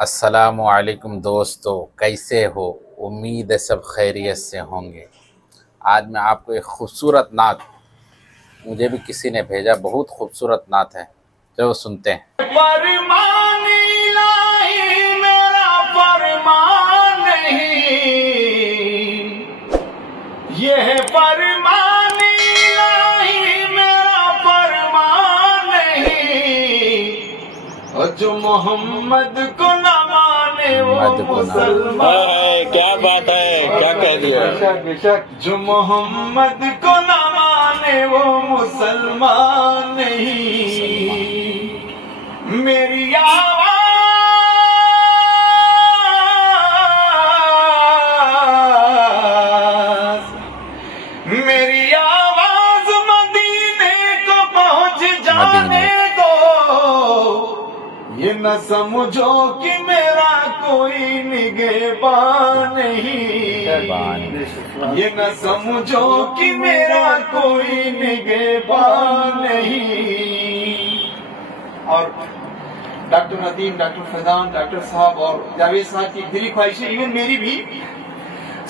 अस्सलामु अलैकुम दोस्तों, कैसे हो? उम्मीद है सब खैरियत से होंगे। आज मैं आपको एक खूबसूरत नात, मुझे भी किसी ने भेजा, बहुत खूबसूरत नात है, जो सुनते हैं। फरमान इलाही मेरा फरमान नहीं, यह फरमान इलाही मेरा फरमान नहीं, और जो मोहम्मद को न माने वो मुसलमान। क्या बात है, क्या कह दिया? बेशक जो मोहम्मद को न माने वो मुसलमान नहीं। मेरी आवाज मदीने को पहुंच जाने दो। ये न समझो कि मेरा कोई निगहबान नहीं, ये न समझो कि मेरा कोई निगहबान नहीं। और doctor Nadeem, doctor Faizan, doctor साहब और जावेद साहब की दिली ख्वाहिश है, इवन मेरी भी,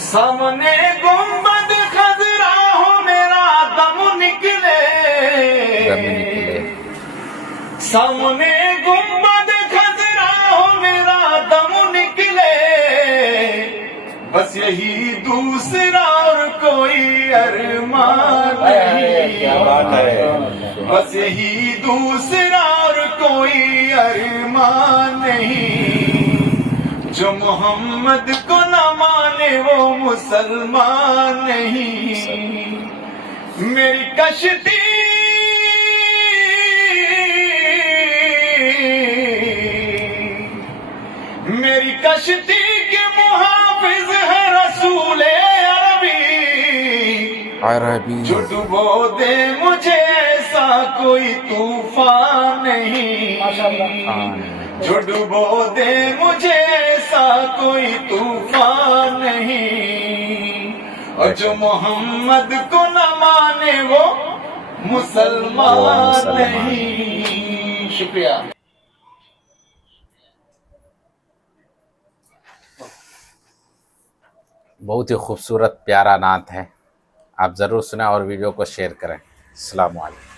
सामने गुंबद खजरा हो मेरा दम निकले, सामने गुंबद खजरा हो मेरा दम निकले, बस यही दूसरा और कोई अरमान नहीं, बस यही दूसरा और कोई अरमान नहीं। जो मोहम्मद को न माने वो मुसलमान नहीं। मेरी कश्ती के मुहाफिज है रसूल अरबी, जो डुबो दे मुझे ऐसा कोई तूफान नहीं, जो डुबो दे मुझे ऐसा कोई तूफान नहीं। और जो मोहम्मद को न माने वो मुसलमान नहीं। शुक्रिया। बहुत ही खूबसूरत प्यारा नात है, आप ज़रूर सुनें और वीडियो को शेयर करें। अस्सलामु अलैकुम।